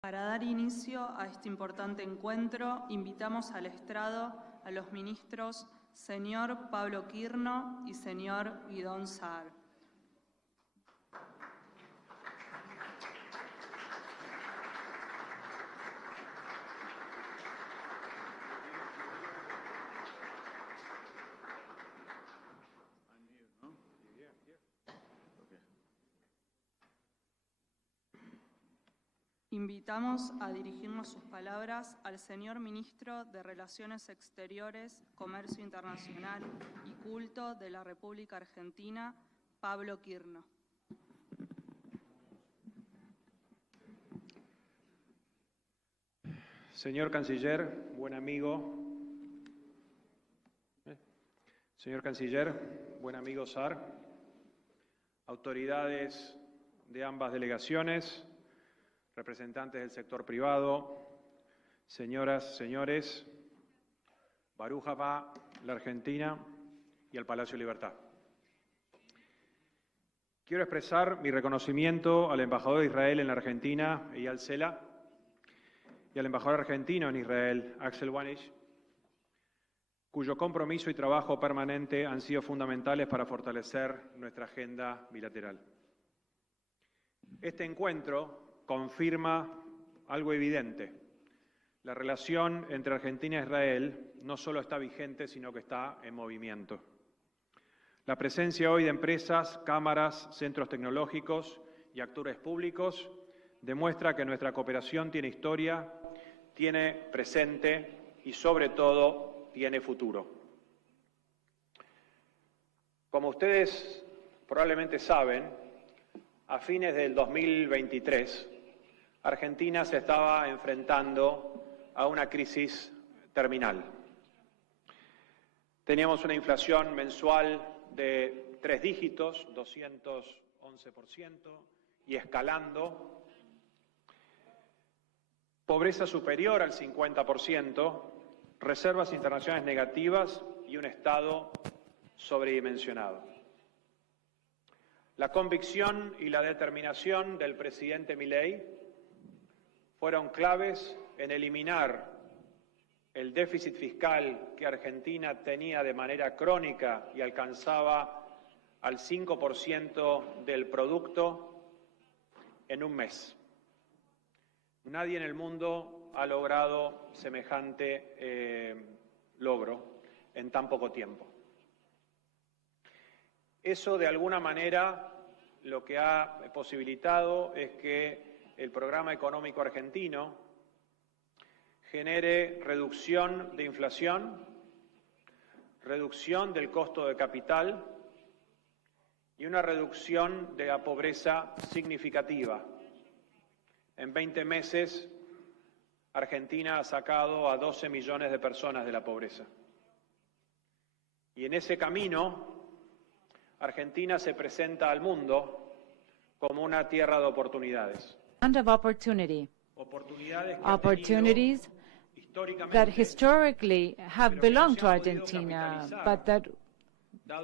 Para dar inicio a este importante encuentro, invitamos al estrado a los ministros señor Pablo Quirno y señor Guidón Saar. Invitamos a dirigirnos sus palabras al señor Ministro de Relaciones Exteriores, Comercio Internacional y Culto de la República Argentina, Pablo Quirno. Señor Canciller, buen amigo. Señor Canciller, buen amigo Saar, autoridades de ambas delegaciones, representantes del sector privado, señoras, señores, Baruch Haba, la Argentina y el Palacio Libertad. Quiero expresar mi reconocimiento al embajador de Israel en la Argentina, Eyal Sela, y al embajador argentino en Israel, Axel Wanich, cuyo compromiso y trabajo permanente han sido fundamentales para fortalecer nuestra agenda bilateral. Este encuentro confirma algo evidente. La relación entre Argentina e Israel no solo está vigente, sino que está en movimiento. La presencia hoy de empresas, cámaras, centros tecnológicos y actores públicos demuestra que nuestra cooperación tiene historia, tiene presente y, sobre todo, tiene futuro. Como ustedes probablemente saben, a fines del 2023, Argentina se estaba enfrentando a una crisis terminal. Teníamos una inflación mensual de 3 dígitos, 211%, y escalando, pobreza superior al 50%, reservas internacionales negativas y un Estado sobredimensionado. La convicción y la determinación del presidente Milei fueron claves en eliminar el déficit fiscal que Argentina tenía de manera crónica y alcanzaba al 5% del producto en un mes. Nadie en el mundo ha logrado semejante logro en tan poco tiempo. Eso, de alguna manera, lo que ha posibilitado es que el programa económico argentino genere reducción de inflación, reducción del costo de capital y una reducción de la pobreza significativa. En 20 meses, Argentina ha sacado a 12 millones de personas de la pobreza. Y en ese camino, Argentina se presenta al mundo como una tierra de oportunidades. Land of opportunity. Opportunities that historically have belonged to Argentina, but that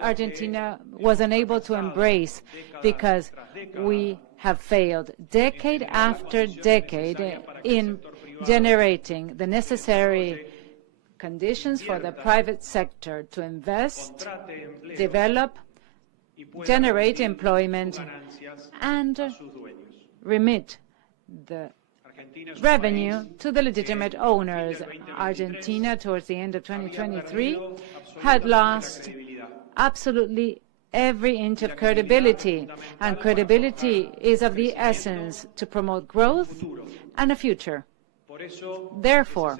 Argentina was unable to embrace because we have failed decade after decade in generating the necessary conditions for the private sector to invest, develop, generate employment, and remit the revenue to the legitimate owners. Argentina, towards the end of 2023, had lost absolutely every inch of credibility, and credibility is of the essence to promote growth and a future. Therefore,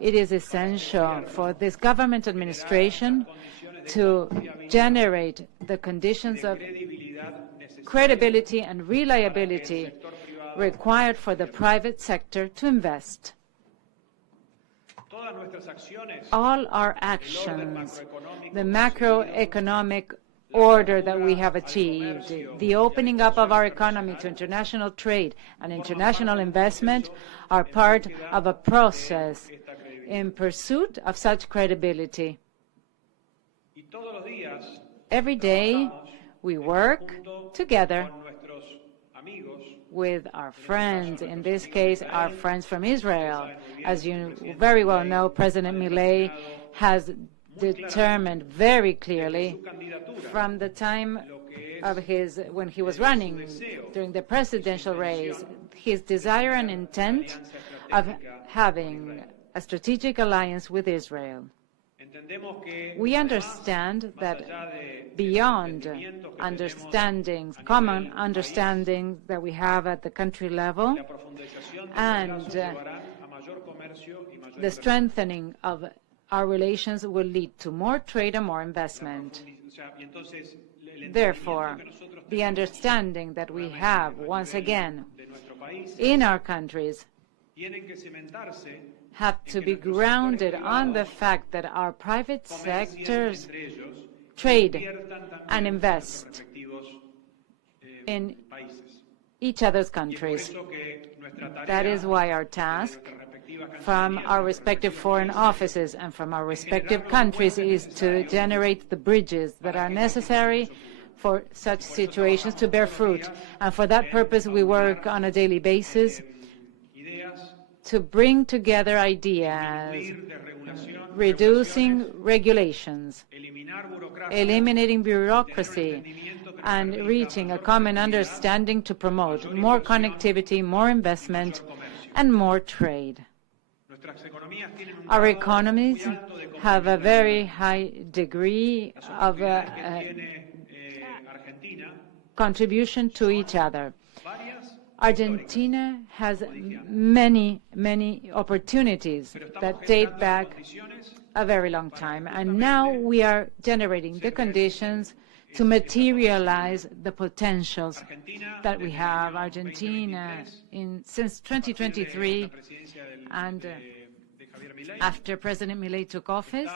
it is essential for this government administration to generate the conditions of credibility and reliability required for the private sector to invest. All our actions, the macroeconomic order that we have achieved, the opening up of our economy to international trade and international investment, are part of a process in pursuit of such credibility. Every day, we work together with our friends, in this case, our friends from Israel. As you very well know, President Milei has determined very clearly from the time of when he was running during the presidential race, his desire and intent of having a strategic alliance with Israel. We understand that beyond understandings, common understandings that we have at the country level, and the strengthening of our relations will lead to more trade and more investment. Therefore, the understanding that we have, once again, in our countries have to be grounded on the fact that our private sectors trade and invest in each other's countries. That is why our task from our respective foreign offices and from our respective countries is to generate the bridges that are necessary for such situations to bear fruit. And for that purpose, we work on a daily basis to bring together ideas, reducing regulations, eliminating bureaucracy, and reaching a common understanding to promote more connectivity, more investment, and more trade. Our economies have a very high degree of contribution to each other. Argentina has many, many opportunities that date back a very long time, and now we are generating the conditions to materialize the potentials that we have. Argentina, since 2023, and after President Milei took office,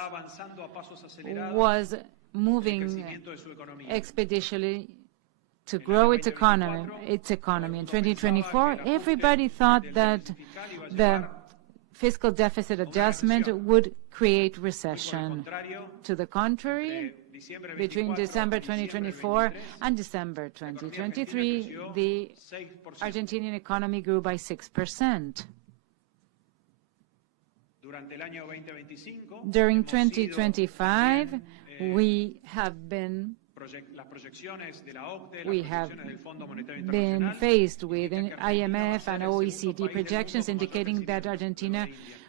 was moving expeditiously to grow its economy. In 2024, everybody thought that the fiscal deficit adjustment would create recession. To the contrary, between December 2024 and December 2023, the Argentinian economy grew by 6%. During 2025, we have been faced with IMF and OECD projections indicating that Argentina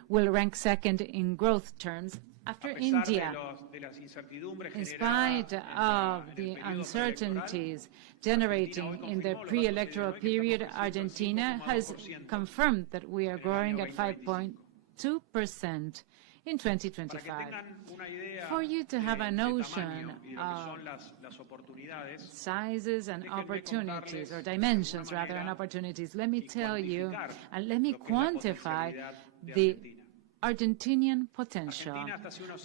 will rank second in growth terms after India. In spite of the uncertainties generating in the pre-electoral period, Argentina has confirmed that we are growing at 5.2% in 2025. For you to have a notion of sizes and opportunities, or dimensions rather, and opportunities, let me tell you and let me quantify the Argentinian potential.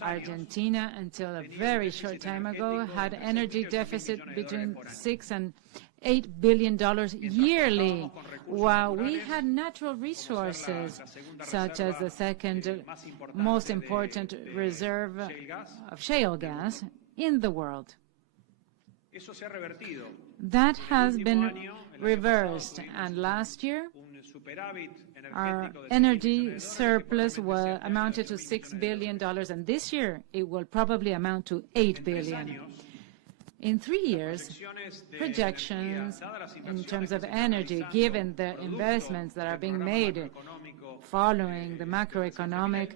Argentina, until a very short time ago, had energy deficit between $6 and $8 billion yearly, while we had natural resources, such as the second most important reserve of shale gas in the world. That has been reversed, and last year, our energy surplus amounted to $6 billion, and this year it will probably amount to $8 billion. In 3 years, projections in terms of energy, given the investments that are being made following the macroeconomic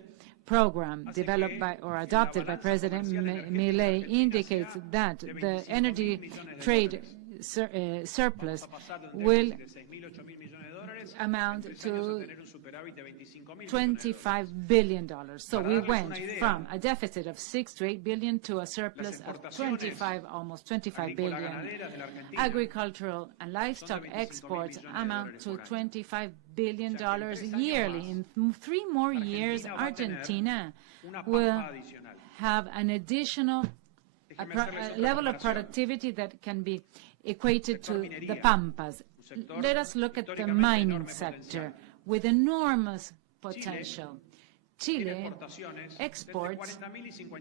program developed by or adopted by President Milei, indicates that the energy trade surplus will amount to $25 billion. So we went from a deficit of $6 to $8 billion to a surplus of almost $25 billion. Agricultural and livestock exports amount to $25 billion yearly. In 3 more years, Argentina will have an additional level of productivity that can be equated to the Pampas. Let us look at the mining sector with enormous potential. Chile exports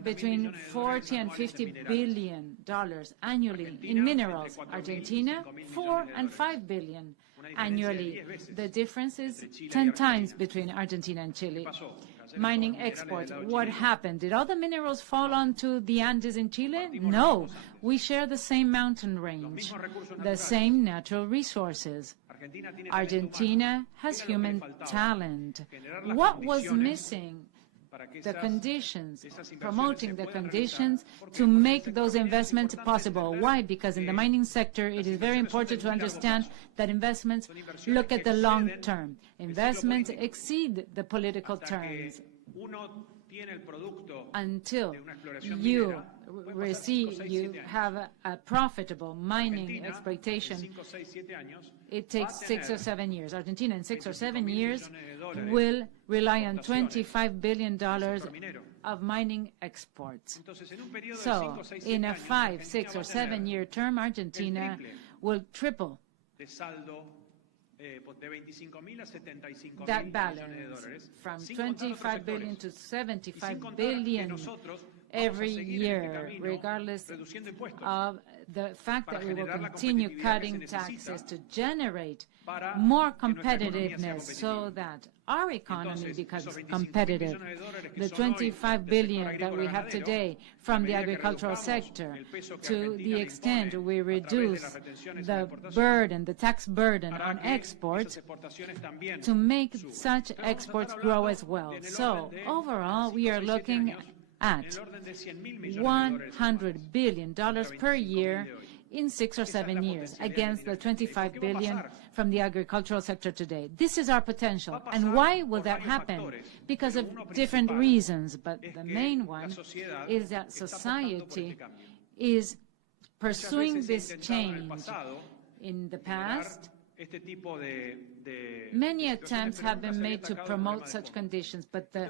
between $40 and $50 billion annually in minerals. Argentina, $4 and $5 billion annually. The difference is 10 times between Argentina and Chile. Mining exports, what happened? Did all the minerals fall onto the Andes in Chile? No. We share the same mountain range, the same natural resources. Argentina has human talent. What was missing? The conditions, promoting the conditions to make those investments possible. Why? Because in the mining sector, it is very important to understand that investments look at the long term. Investments exceed the political terms. Until you have a profitable mining exploitation, it takes 6 or 7 years. Argentina in 6 or 7 years will rely on $25 billion of mining exports. So in a 5, 6, or 7 year term, Argentina will triple that balance from 25 billion to 75 billion every year, regardless of the fact that we will continue cutting taxes to generate more competitiveness so that our economy becomes competitive. The 25 billion that we have today from the agricultural sector, to the extent we reduce the burden, the tax burden on exports, to make such exports grow as well. So overall, we are looking at $100 billion per year in 6 or 7 years against the 25 billion from the agricultural sector today. This is our potential. And why will that happen? Because of different reasons, but the main one is that society is pursuing this change. In the past, many attempts have been made to promote such conditions, but the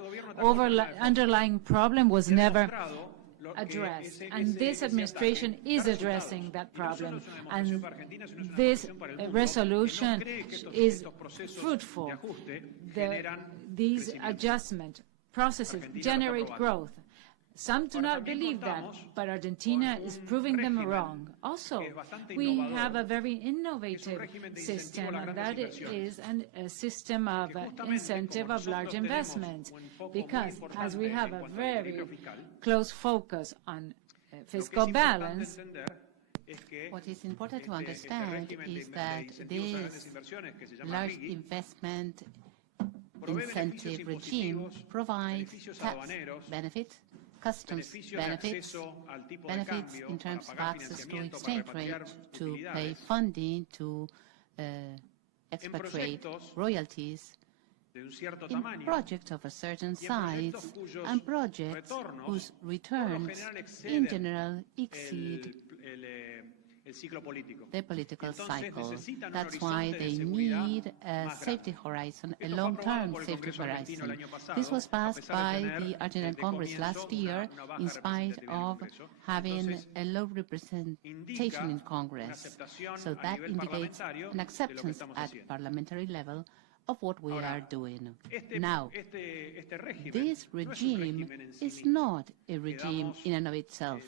underlying problem was never addressed. And this administration is addressing that problem. And this resolution is fruitful. These adjustment processes generate growth. Some do not believe that, but Argentina is proving them wrong. Also, we have a very innovative system, and that is a system of incentive of large investments, because as we have a very close focus on fiscal balance, what is important to understand is that this large investment incentive regime provides tax benefits, customs benefits in terms of access to exchange rate, to pay funding, to expatriate royalties in projects of a certain size and projects whose returns in general exceed the political cycle. That's why they need a safety horizon, a long-term safety horizon. This was passed by the Argentine Congress last year in spite of having a low representation in Congress. So that indicates an acceptance at parliamentary level of what we are doing. Now, this regime is not a regime in and of itself,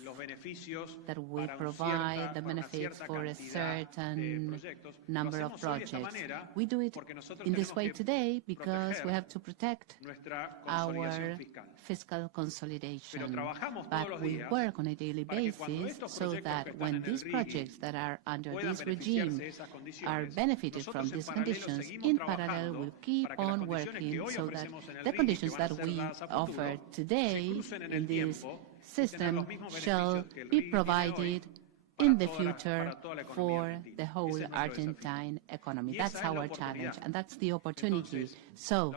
that we provide the benefits for a certain number of projects. We do it in this way today because we have to protect our fiscal consolidation. But we work on a daily basis so that when these projects that are under this regime are benefited from these conditions, in parallel we'll keep on working so that the conditions that we offer today in this system shall be provided in the future for the whole Argentine economy. That's our challenge, and that's the opportunity. So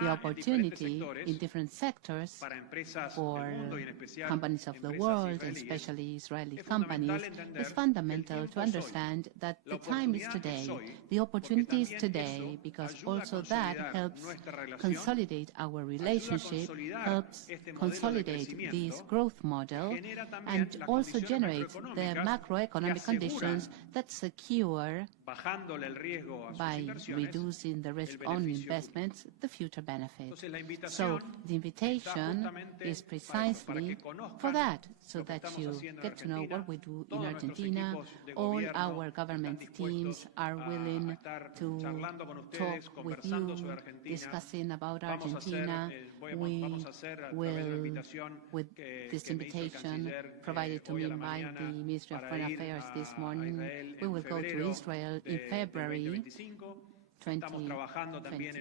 the opportunity in different sectors for companies of the world, and especially Israeli companies, is fundamental to understand that the time is today. The opportunity is today, because also that helps consolidate our relationship, helps consolidate this growth model, and also generates the macroeconomic conditions that secure, by reducing the risk on investments, the future benefit. So the invitation is precisely for that, so that you get to know what we do in Argentina. All our government teams are willing to talk with you, discussing about Argentina. We will, with this invitation provided to me by the Ministry of Foreign Affairs this morning, we will go to Israel in February 2026.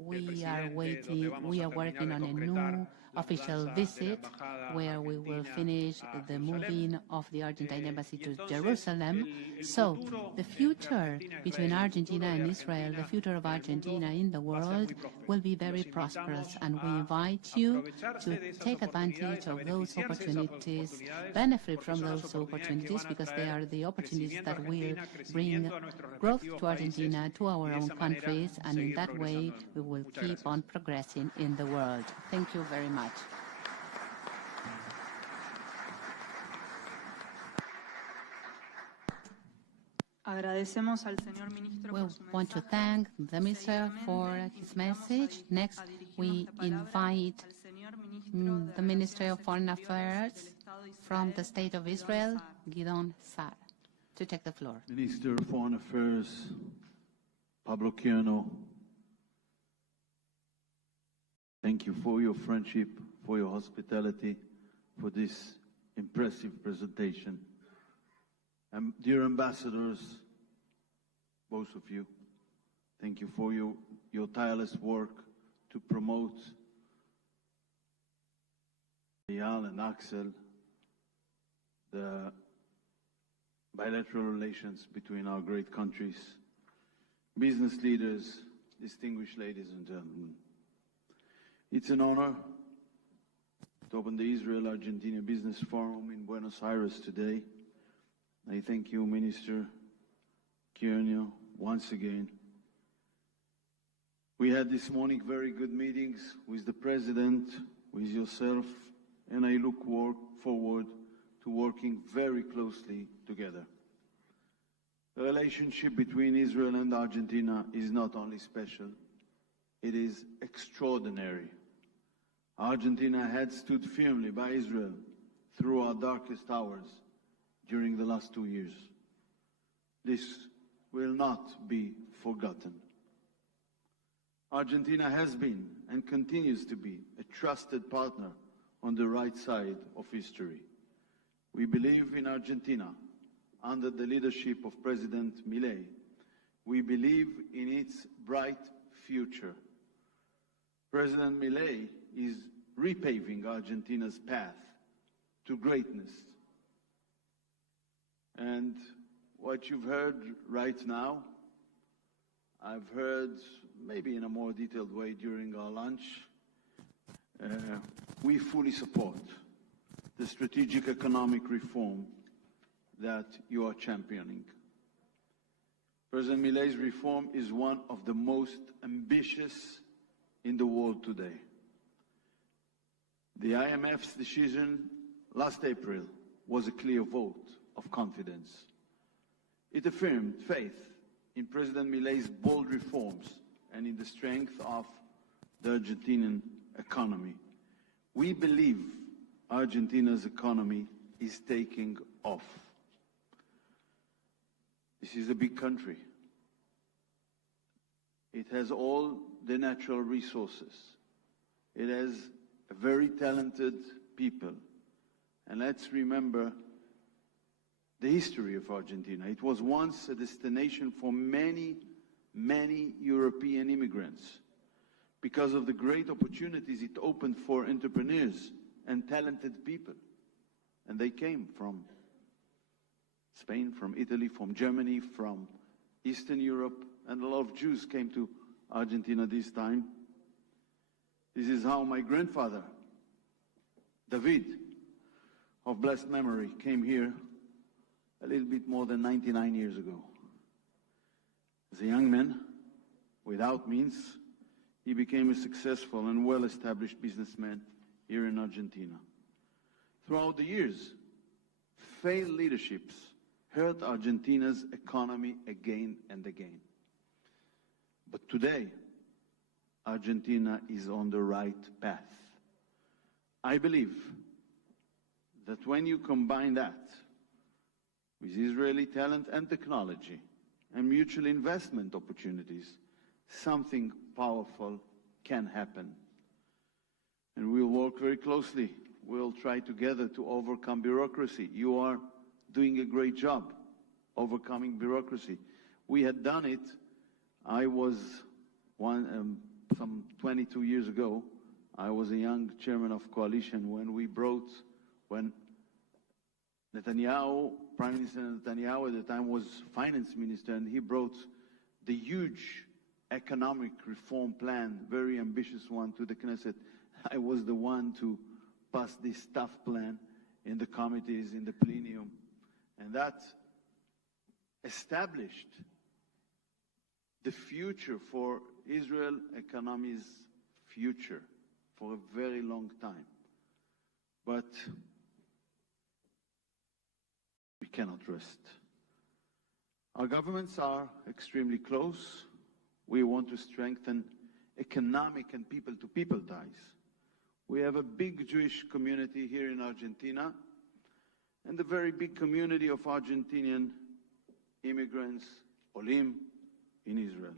We are working on a new official visit where we will finish the moving of the Argentine embassy to Jerusalem. So the future between Argentina and Israel, the future of Argentina in the world, will be very prosperous, and we invite you to take advantage of those opportunities, benefit from those opportunities, because they are the opportunities that will bring growth to Argentina, to our own countries, and in that way we will keep on progressing in the world. Thank you very much. We want to thank the Minister for his message. Next, we invite the Minister of Foreign Affairs from the State of Israel, Gideon Sa'ar, to take the floor. Minister of Foreign Affairs, Pablo Quirno, thank you for your friendship, for your hospitality, for this impressive presentation. And dear ambassadors, both of you, thank you for your tireless work to promote Eyal and Axel, the bilateral relations between our great countries. Business leaders, distinguished ladies and gentlemen, it's an honor to open the Israel-Argentina Business Forum in Buenos Aires today. I thank you, Minister Quirno, once again. We had this morning very good meetings with the President, with yourself, and I look forward to working very closely together. The relationship between Israel and Argentina is not only special, it is extraordinary. Argentina had stood firmly by Israel through our darkest hours during the last 2 years. This will not be forgotten. Argentina has been and continues to be a trusted partner on the right side of history. We believe in Argentina under the leadership of President Milei. We believe in its bright future. President Milei is repaving Argentina's path to greatness. And what you've heard right now, I've heard maybe in a more detailed way during our lunch. We fully support the strategic economic reform that you are championing. President Milei's reform is one of the most ambitious in the world today. The IMF's decision last April was a clear vote of confidence. It affirmed faith in President Milei's bold reforms and in the strength of the Argentinian economy. We believe Argentina's economy is taking off. This is a big country. It has all the natural resources. It has a very talented people. And let's remember the history of Argentina. It was once a destination for many, many European immigrants because of the great opportunities it opened for entrepreneurs and talented people. And they came from Spain, from Italy, from Germany, from Eastern Europe, and a lot of Jews came to Argentina this time. This is how my grandfather, David, of blessed memory, came here a little bit more than 99 years ago. As a young man, without means, he became a successful and well-established businessman here in Argentina. Throughout the years, failed leaderships hurt Argentina's economy again and again. But today, Argentina is on the right path. I believe that when you combine that with Israeli talent and technology and mutual investment opportunities, something powerful can happen. And we'll work very closely. We'll try together to overcome bureaucracy. You are doing a great job overcoming bureaucracy. We had done it. I was some 22 years ago, I was a young chairman of coalition when Netanyahu, Prime Minister Netanyahu at the time was finance minister, and he brought the huge economic reform plan, very ambitious one, to the Knesset. I was the one to pass this tough plan in the committees, in the plenum, and that established the future for Israel economy's future for a very long time. But we cannot rest. Our governments are extremely close. We want to strengthen economic and people-to-people ties. We have a big Jewish community here in Argentina and a very big community of Argentinian immigrants, Olim, in Israel.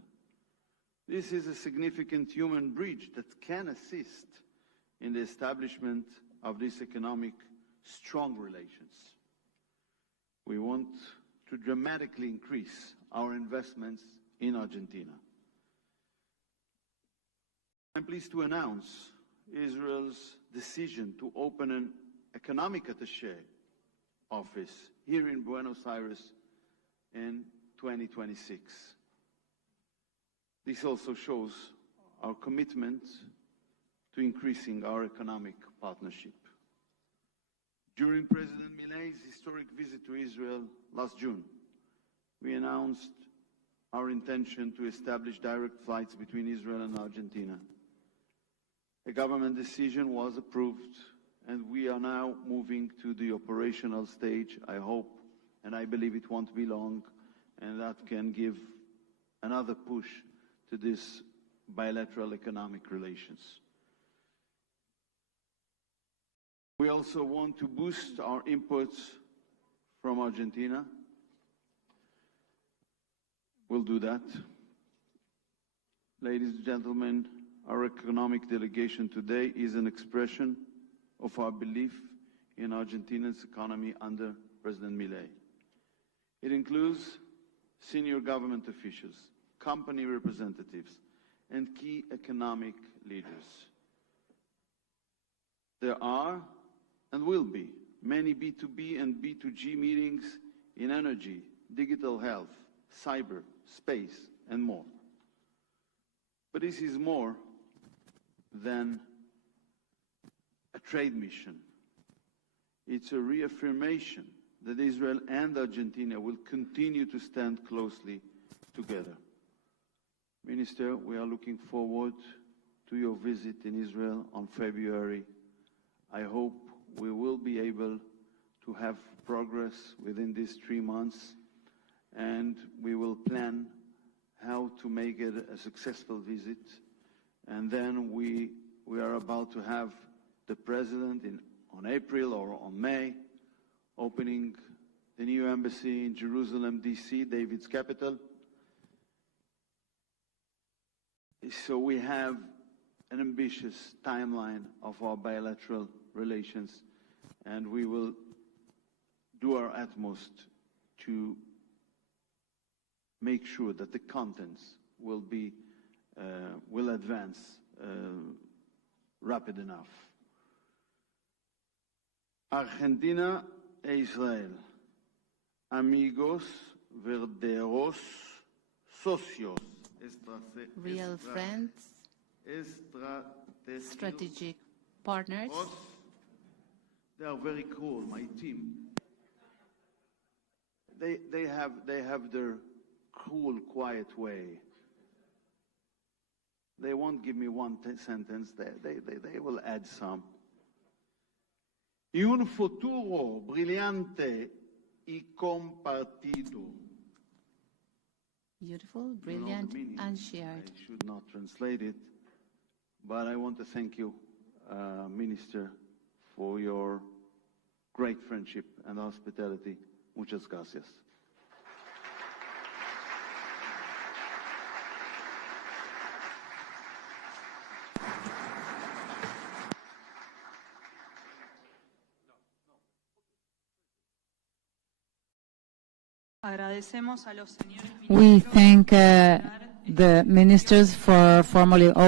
This is a significant human bridge that can assist in the establishment of these economic strong relations. We want to dramatically increase our investments in Argentina. I'm pleased to announce Israel's decision to open an economic attaché office here in Buenos Aires in 2026. This also shows our commitment to increasing our economic partnership. During President Milei's historic visit to Israel last June, we announced our intention to establish direct flights between Israel and Argentina. A government decision was approved, and we are now moving to the operational stage. I hope, and I believe it won't be long, and that can give another push to this bilateral economic relations. We also want to boost our imports from Argentina. We'll do that. Ladies and gentlemen, our economic delegation today is an expression of our belief in Argentina's economy under President Milei. It includes senior government officials, company representatives, and key economic leaders. There are and will be many B2B and B2G meetings in energy, digital health, cyber, space, and more. But this is more than a trade mission. It's a reaffirmation that Israel and Argentina will continue to stand closely together. Minister, we are looking forward to your visit in Israel on February. I hope we will be able to have progress within these 3 months, and we will plan how to make it a successful visit. And then we are about to have the President on April or on May opening the new embassy in Jerusalem, D.C., David's capital. So we have an ambitious timeline of our bilateral relations, and we will do our utmost to make sure that the contents will advance rapid enough. Argentina e Israel, amigos, verdaderos socios, real friends, strategic partners. They are very cool, my team. They have their cool, quiet way. They won't give me one sentence. They will add some. y un futuro brillante y compartido. Beautiful, brilliant, and shared. I should not translate it, but I want to thank you, Minister, for your great friendship and hospitality. Muchas gracias. Agradecemos a los señores We ministros thank the ministers for formally opening